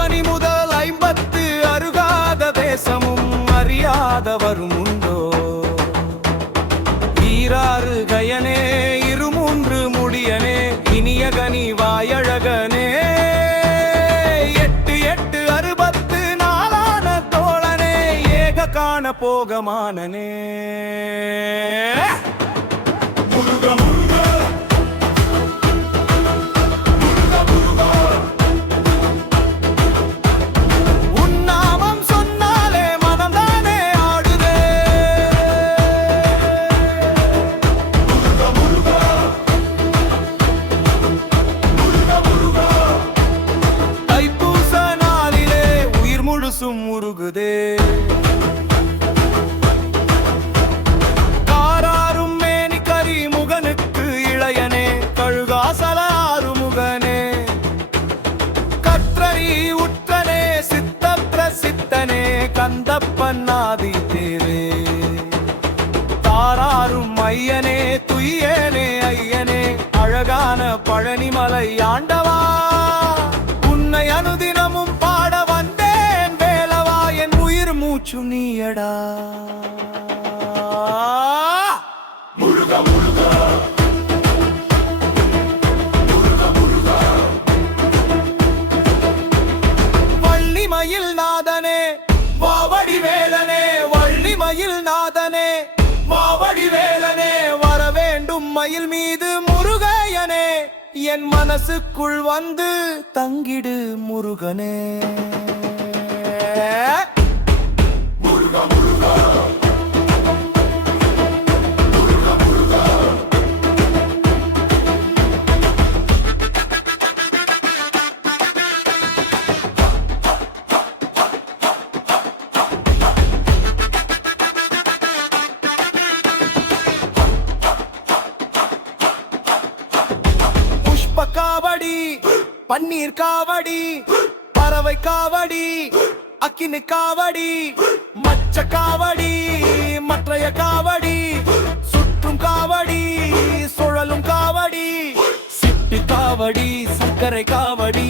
ஆவணி முதல் ஐம்பத்து அருகாத தேசமும் அறியாதவரும் உண்டோ? ஈராறு கயனே இருமூன்று முடியனே இனிய கனி வாயழகனே. எட்டு எட்டு அறுபத்து நாளான தோழனே ஏக காண போகமானனே. முருக முருக பிரசித்தனே தேவே தாராரும் ஐயனே துய்யனே ஐயனே அழகான பழனிமலை ஆண்ட என் மனசுக்குள் வந்து தங்கிடு முருகனே. பன்னீர் காவடி பறவை காவடி அக்கினு காவடி மச்ச காவடி மற்றைய காவடி சுற்றும் காவடி சுழலும் காவடி சிட்டு காவடி சர்க்கரை காவடி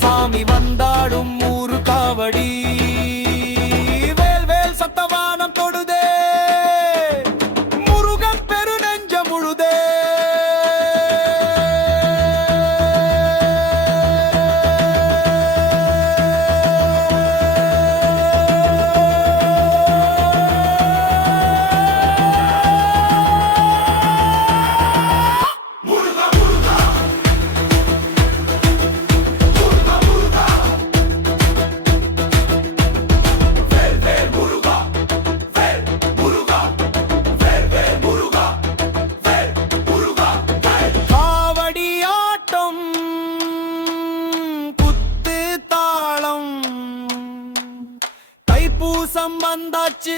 சாமி வந்தாடும் ஊரு காவடி. காலம் வந்தாச்சு